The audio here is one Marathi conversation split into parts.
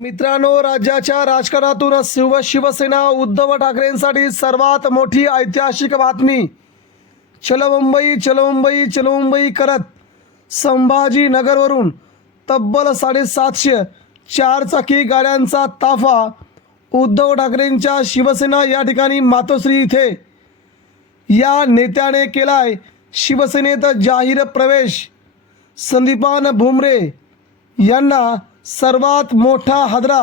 मित्रांनो राज्याच्या राजकारणातून शिव शिवसेना उद्धव ठाकरेंसाठी सर्वात मोठी ऐतिहासिक बातमी. चलमुंबई चलमुंबई चलमुंबई करत संभाजीनगरवरून तब्बल साडेसातशे चारचाकी गाड्यांचा ताफा उद्धव ठाकरेंच्या शिवसेना या ठिकाणी मातोश्री इथे. या नेत्याने केलाय शिवसेनेत जाहीर प्रवेश. संदीपान भुमरे यांना सर्वात मोठा हादरा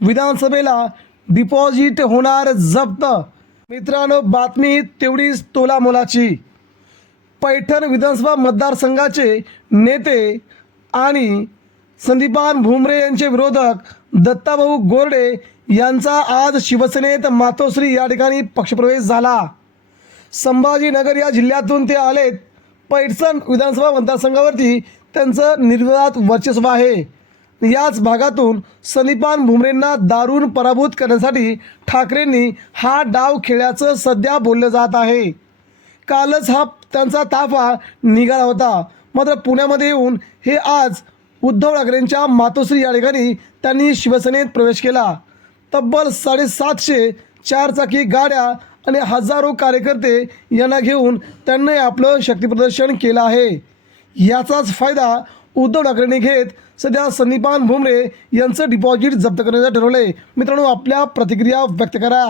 विधानसभेला डिपॉझिट होणार जप्त. मित्रांनो बातमी तेवढीच तोला मोलाची पैठण विधानसभा मतदारसंघाचे नेते आणि संदीपान भुमरे यांचे विरोधक दत्ताभाऊ गोरडे यांचा आज शिवसेनेत मातोश्री या ठिकाणी पक्षप्रवेश झाला. संभाजीनगर या जिल्ह्यातून ते आलेत. पैठण विधानसभा मतदारसंघावरती त्यांचं निर्विवाद वर्चस्व आहे. याच भागातून सनीपान भुमरेंना दारुण पराभूत करण्यासाठी ठाकरेंनी हा डाव खेळल्याचं सध्या बोललं जात आहे. कालच हा त्यांचा ताफा निघाला होता. मात्र पुण्यामध्ये येऊन हे आज उद्धव ठाकरेंच्या मातोश्री या ठिकाणी त्यांनी शिवसेनेत प्रवेश केला. तब्बल साडेसातशे चारचाकी गाड्या आणि हजारो कार्यकर्ते यांना घेऊन त्यांनी आपलं शक्तीप्रदर्शन केलं आहे. याचाच फायदा उद्धव ठाकरेंनी घेत सध्या सन्निपान भुमरे यांचं डिपॉझिट जप्त करण्याचं ठरवलं आहे मित्रांनो आपल्या प्रतिक्रिया व्यक्त करा.